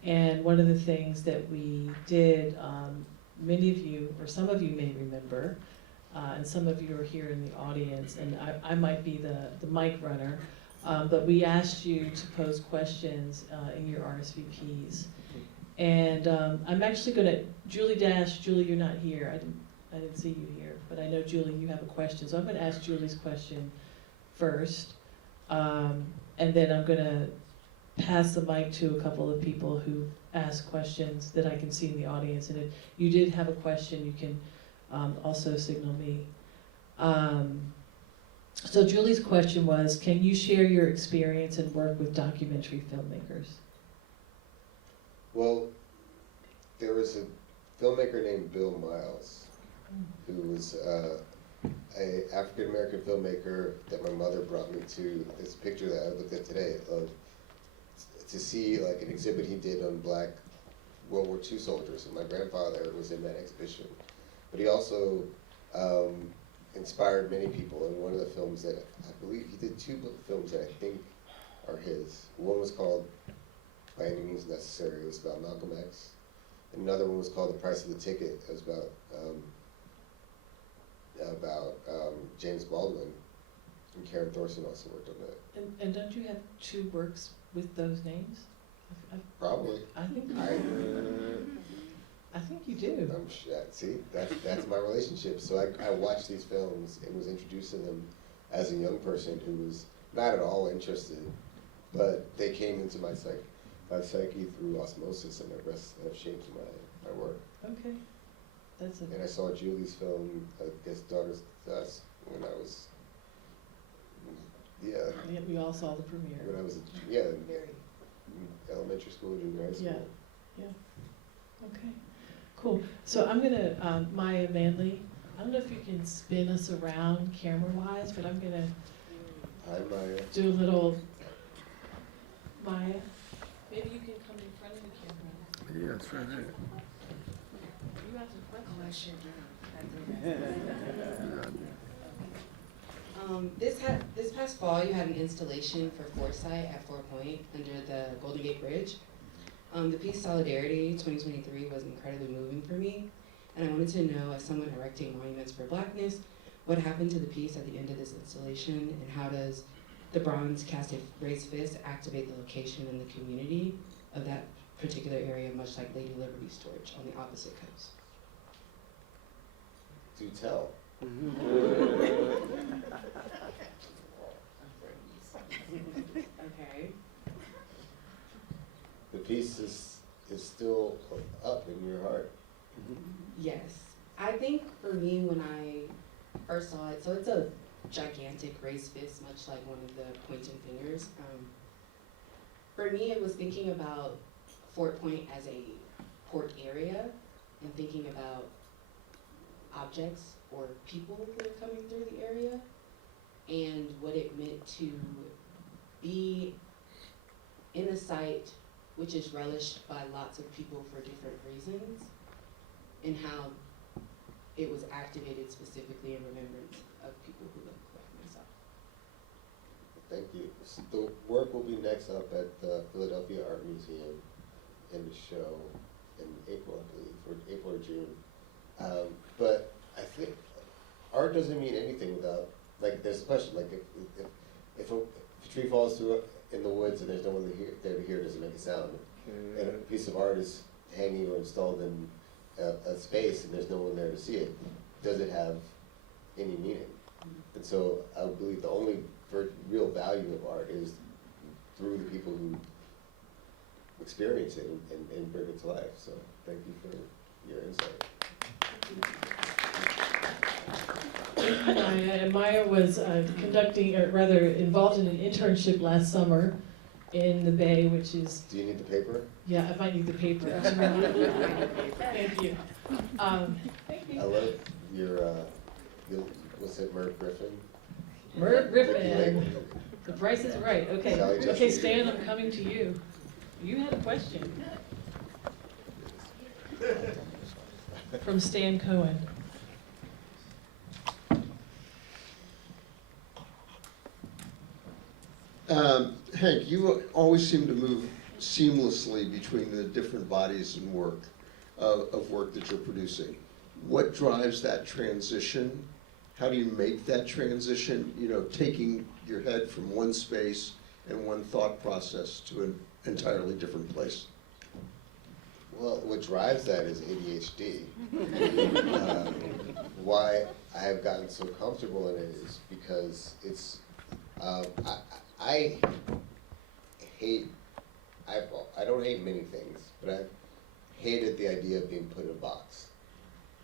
And one of the things that we did, many of you, or some of you may remember, and some of you are here in the audience, and I might be the mic runner, but we asked you to pose questions in your RSVPs. And I'm actually gonna, Julie, you're not here. I didn't see you here, but I know, Julie, you have a question. So I'm gonna ask Julie's question first. And then I'm gonna pass the mic to a couple of people who asked questions that I can see in the audience. And if you did have a question, you can also signal me. So Julie's question was, can you share your experience and work with documentary filmmakers? Well, there was a filmmaker named Bill Miles, who was a African-American filmmaker that my mother brought me to this picture that I looked at today of, to see, like, an exhibit he did on Black World War II soldiers, and my grandfather was in that exhibition. But he also inspired many people, and one of the films that, I believe he did two films that I think are his. One was called By Any Means Necessary, it was about Malcolm X. And another one was called The Price of the Ticket, it was about James Baldwin, and Karen Thorson also worked on that. And don't you have two works with those names? Probably. I think You do. See, that's my relationship. So I watched these films and was introduced to them as a young person who was not at all interested, but they came into my psyche through osmosis, and the rest have shaped my work. Okay. That's a, And I saw Julie's film, I guess Daughters to Us, when I was, yeah, we all saw the premiere. when I was, Very. elementary school, junior high school. Yeah. Okay. Cool. So I'm gonna, Maya Manley, I don't know if you can spin us around camera-wise, but I'm gonna Hi, Maya. do a little, Maya, maybe you can come in front of the camera. Yeah, that's right. You asked a question. This past fall, you had an installation for Foresight at 4 Point under the Golden Gate Bridge. The piece Solidarity 2023 was incredibly moving for me, and I wanted to know, as someone erecting monuments for Blackness, what happened to the piece at the end of this installation, and how does the bronze cast of raised fist activate the location and the community of that particular area, much like Lady Liberty Storage on the opposite coast? Do tell. Okay. The piece is still up in your heart. Yes. I think for me, when I first saw it, so it's a gigantic raised fist, much like one of the pointing fingers. For me, it was thinking about Fort Point as a port area and thinking about objects or people who are coming through the area and what it meant to be in a site which is relished by lots of people for different reasons, and how it was activated specifically in remembrance of people who look like myself. Thank you. So the work will be next up at the Philadelphia Art Museum in the show in April, I believe, or April or June. But I think art doesn't mean anything without, like, there's a question, like, if a tree falls through in the woods and there's no one there to hear, does it make a sound? And a piece of art is hanging or installed in a space and there's no one there to see it, does it have any meaning? And so I believe the only real value of art is through the people who experience it and bring it to life. So thank you for your insight. And Maya was conducting, or rather involved in an internship last summer in the Bay, which is, Do you need the paper? yeah, I might need the paper. Thank you. Thank you. I love your, what's it, Merv Griffin? Merv Griffin. Ricky The price is right. Okay. Sally Okay, Jesse. Stan, I'm coming to you. You had a question. From Stan Cohen. Hank, you always seem to move seamlessly between the different bodies and work of work that you're producing. What drives that transition? How do you make that transition, you know, taking your head from one space and one thought process to an entirely different place? Well, what drives that is ADHD. Why I have gotten so comfortable in it is because it's, I don't hate many things, but I've hated the idea of being put in a box.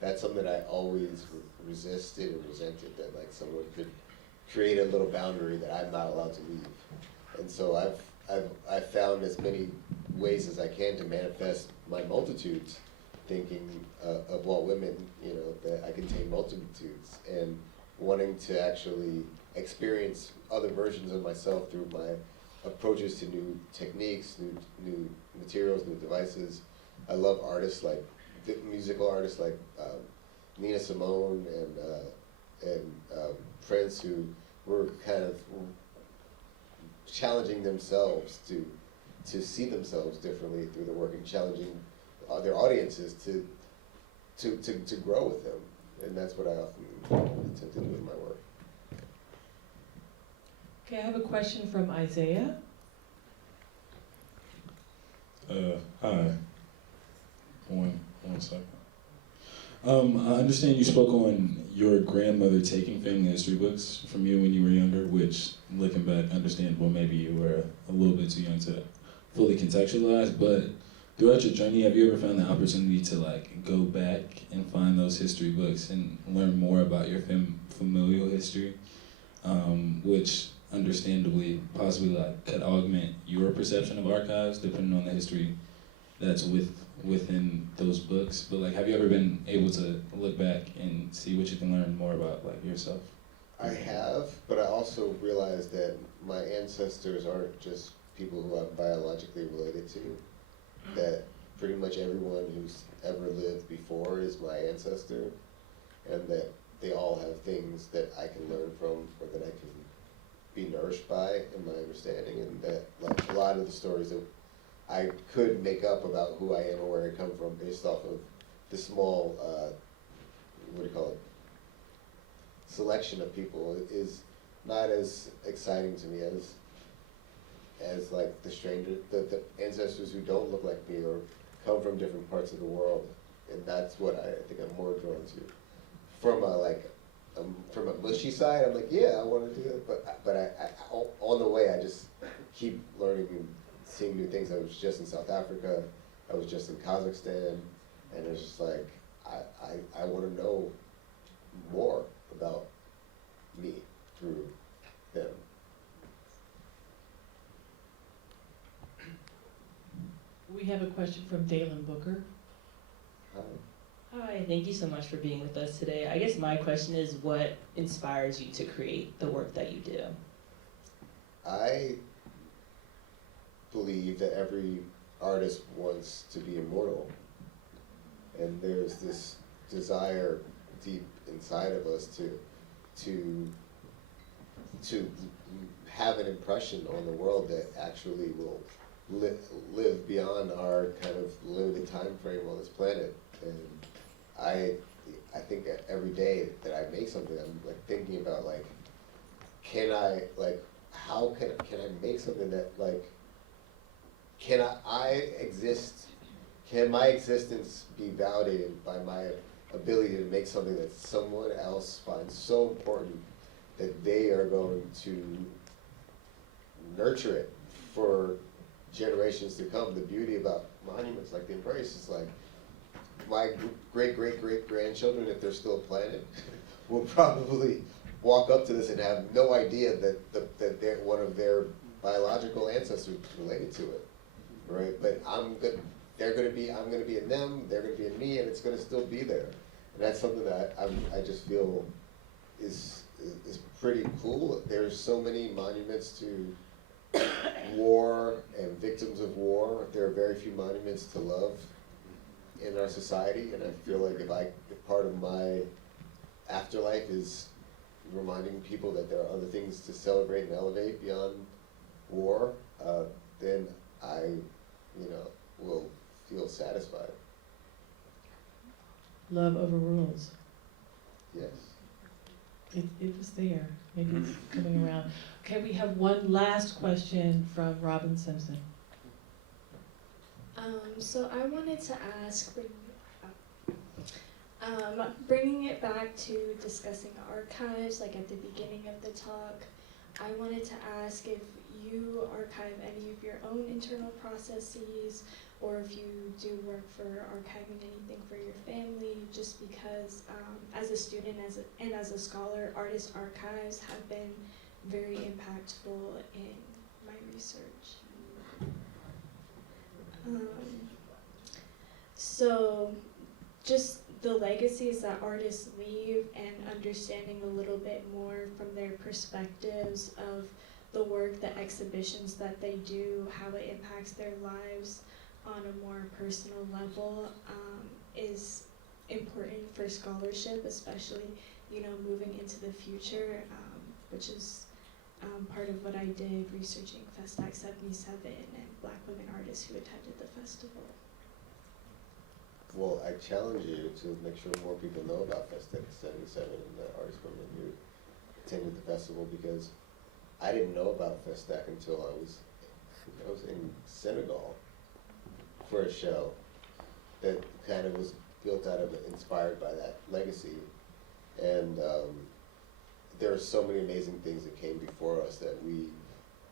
That's something that I always resisted and resented, that like someone could create a little boundary that I'm not allowed to leave. And so I've found as many ways as I can to manifest my multitudes, thinking of Walt Whitman, you know, that I contain multitudes, and wanting to actually experience other versions of myself through my approaches to new techniques, new materials, new devices. I love artists like, musical artists like Nina Simone and Prince, who were kind of challenging themselves to see themselves differently through their work and challenging their audiences to grow with them. And that's what I often attempt to do in my work. Okay, I have a question from Isaiah. Hi. One second. I understand you spoke on your grandmother taking family history books from you when you were younger, which, looking back, understandable, maybe you were a little bit too young to fully contextualize, but throughout your journey, have you ever found the opportunity to like go back and find those history books and learn more about your familial history, which understandably possibly like could augment your perception of archives depending on the history that's within those books? But like, have you ever been able to look back and see what you can learn more about like yourself? I have, but I also realized that my ancestors aren't just people who I'm biologically related to, that pretty much everyone who's ever lived before is my ancestor, and that they all have things that I can learn from or that I can be nourished by in my understanding, and that like a lot of the stories that I could make up about who I am or where I come from based off of the small, what do you call it, selection of people is not as exciting to me as like the stranger, the ancestors who don't look like me or come from different parts of the world, and that's what I think I'm more drawn to. From a mushy side, I'm like, yeah, I want to do it, but I on the way I just keep learning and seeing new things. I was just in South Africa, I was just in Kazakhstan, and it's just like I want to know more about me through them. We have a question from Dalen Booker. Hi. Hi, thank you so much for being with us today. I guess my question is, what inspires you to create the work that you do? I believe that every artist wants to be immortal, and there's this desire deep inside of us to have an impression on the world that actually will live beyond our kind of limited time frame on this planet. And I think that every day that I make something, I'm like thinking about like, how can I make something that like, can my existence be validated by my ability to make something that someone else finds so important that they are going to nurture it for generations to come. The beauty about monuments like the Embrace is like, my great-great-great-grandchildren, if they're still planted, will probably walk up to this and have no idea that one of their biological ancestors is related to it, right? But I'm gonna be in them, they're gonna be in me, and it's gonna still be there. And that's something that I just feel is pretty cool. There's so many monuments to war and victims of war. There are very few monuments to love in our society, and I feel like if part of my afterlife is reminding people that there are other things to celebrate and elevate beyond war, then I, will feel satisfied. Love overrules. Yes. It was there. Maybe it's coming around. Okay, we have one last question from Robin Simpson. So I wanted to ask, bringing it back to discussing archives, like at the beginning of the talk, I wanted to ask if you archive any of your own internal processes, or if you do work for archiving anything for your family, just because as a student and as a scholar, artist archives have been very impactful in my research. So just the legacies that artists leave and understanding a little bit more from their perspectives of the work, the exhibitions that they do, how it impacts their lives on a more personal level, is important for scholarship, especially, moving into the future, which is part of what I did researching Festac 77 and Black women artists who attended the festival. Well, I challenge you to make sure more people know about Festac 77 and the artist women who attended the festival, because I didn't know about Festac until I was in Senegal for a show that kind of was built out of, inspired by that legacy. And there are so many amazing things that came before us that we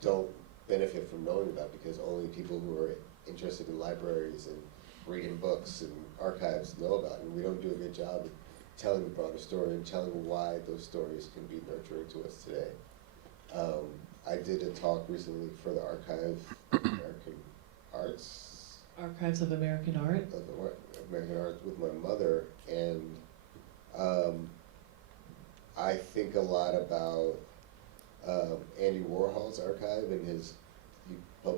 don't benefit from knowing about, because only people who are interested in libraries and reading books and archives know about it. And we don't do a good job of telling the broader story and telling why those stories can be nurturing to us today. I did a talk recently for the Archives of American Arts. Archives of American Art. Of the American Arts with my mother, and I think a lot about Andy Warhol's archive and his, I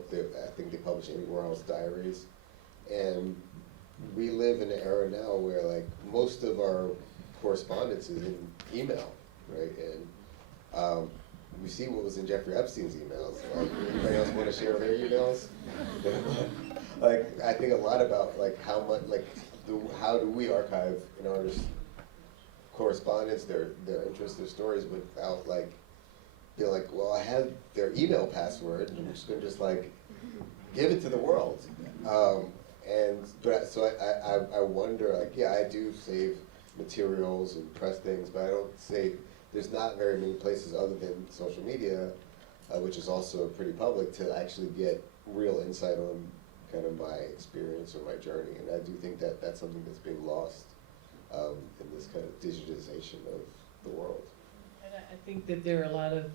think they published Andy Warhol's diaries, and we live in an era now where like most of our correspondence is in email, right? And we see what was in Jeffrey Epstein's emails. Like, anybody else want to share their emails? Like, I think a lot about like how much, like, how do we archive an artist's correspondence, their interests, their stories, without like being like, well, I have their email password, and I'm just gonna just like give it to the world. I wonder, like, yeah, I do save materials and press things, but I don't save. There's not very many places other than social media, which is also pretty public, to actually get real insight on kind of my experience or my journey. And I do think that that's something that's being lost in this kind of digitization of the world. And I think that there are a lot of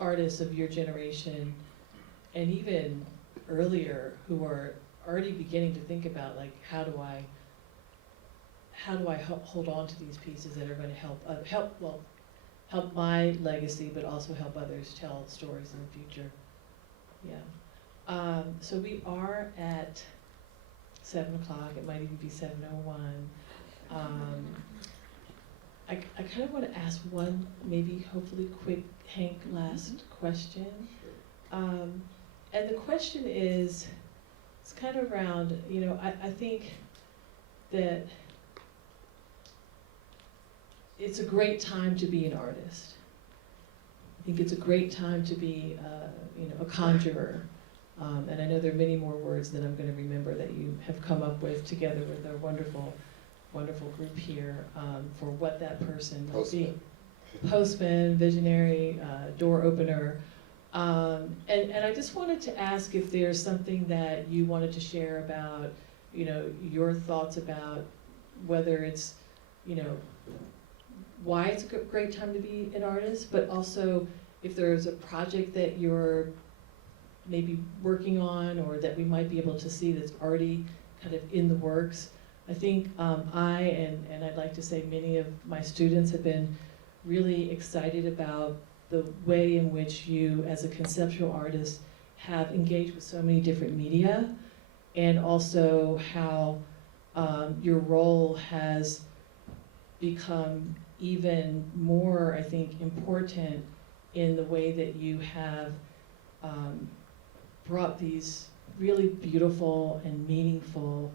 artists of your generation, and even earlier, who are already beginning to think about, like, how do I hold on to these pieces that are going to help my legacy, but also help others tell stories in the future. Yeah. So we are at 7 o'clock. It might even be 7:01. I kind of want to ask one, maybe hopefully quick, Hank, last question. And the question is, it's kind of around, you know, I think that it's a great time to be an artist. I think it's a great time to be, you know, a conjurer. And I know there are many more words that I'm going to remember that you have come up with together with our wonderful, wonderful group here for what that person might be. Postman, visionary, door opener. And I just wanted to ask if there's something that you wanted to share about, you know, your thoughts about whether it's, you know, why it's a great time to be an artist, but also if there's a project that you're maybe working on or that we might be able to see that's already kind of in the works. I think and I'd like to say many of my students have been really excited about the way in which you, as a conceptual artist, have engaged with so many different media, and also how your role has become even more, I think, important in the way that you have brought these really beautiful and meaningful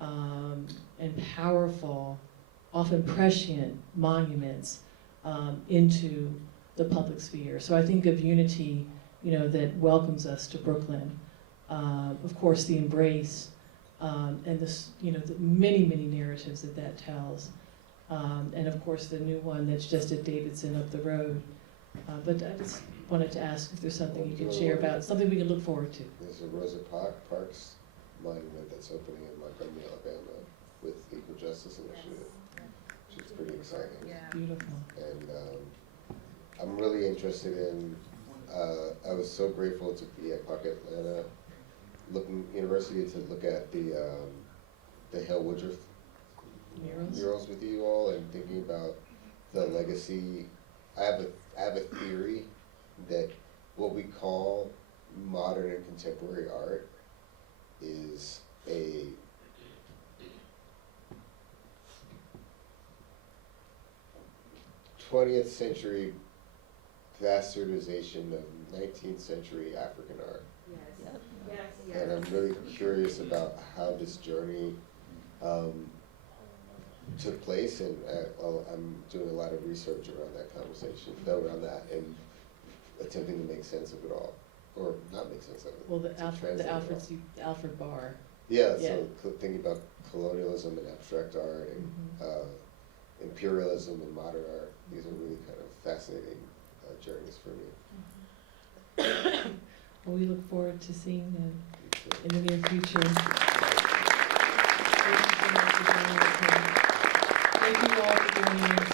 and powerful, often prescient monuments into the public sphere. So I think of Unity, you know, that welcomes us to Brooklyn. Of course, the Embrace, and this, you know, the many, many narratives that tells. And of course, the new one that's just at Davidson up the road. But I just wanted to ask if there's something you could share about, something we can look forward to. There's a Rosa Parks monument that's opening in Montgomery, Alabama, with the Equal Justice Initiative, which is pretty exciting. Beautiful. And I'm really interested in, I was so grateful to be at Park Atlanta University to look at the Hale Woodruff murals with you all, and thinking about the legacy. I have a theory that what we call modern and contemporary art is a '20th century bastardization of 19th century African art. Yes. And I'm really curious about how this journey took place, and I'm doing a lot of research around that conversation, around that, and attempting to make sense of it all, or not make sense of it. Well, the Alfred Bar. Yeah, Yeah. so thinking about colonialism and abstract art and imperialism and modern art, these are really kind of fascinating journeys for me. Well, we look forward to seeing them in the near future. Thank you all for joining us.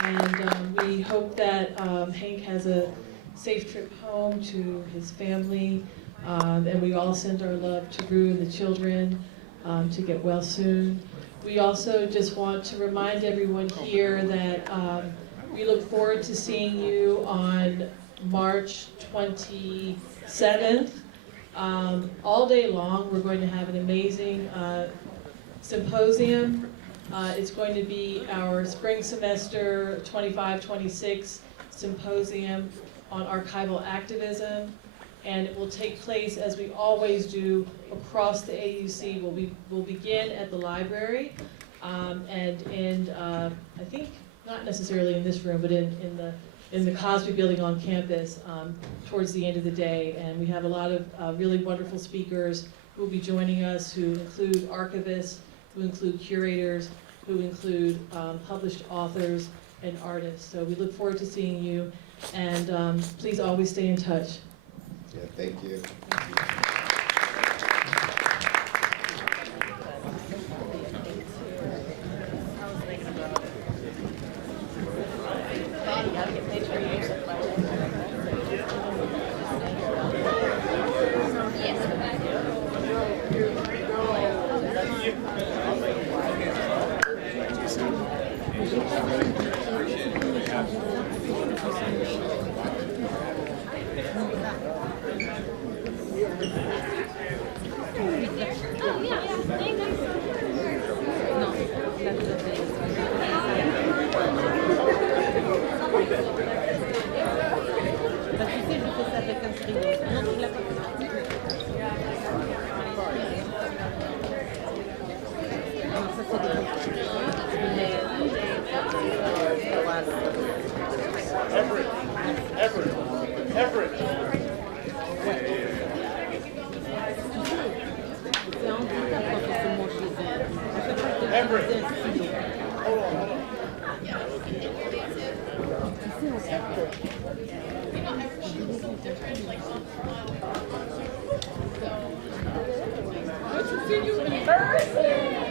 And we hope that Hank has a safe trip home to his family. And we all send our love to Rue and the children to get well soon. We also just want to remind everyone here that we look forward to seeing you on March 27th. All day long, we're going to have an amazing symposium. It's going to be our spring semester 25-26 symposium on archival activism. And it will take place, as we always do, across the AUC. We'll begin at the library and end, I think, not necessarily in this room, but in the Cosby building on campus towards the end of the day. And we have a lot of really wonderful speakers who will be joining us, who include archivists, who include curators, who include published authors and artists. So we look forward to seeing you, and please always stay in touch. Yeah, thank you. Good to see you in person.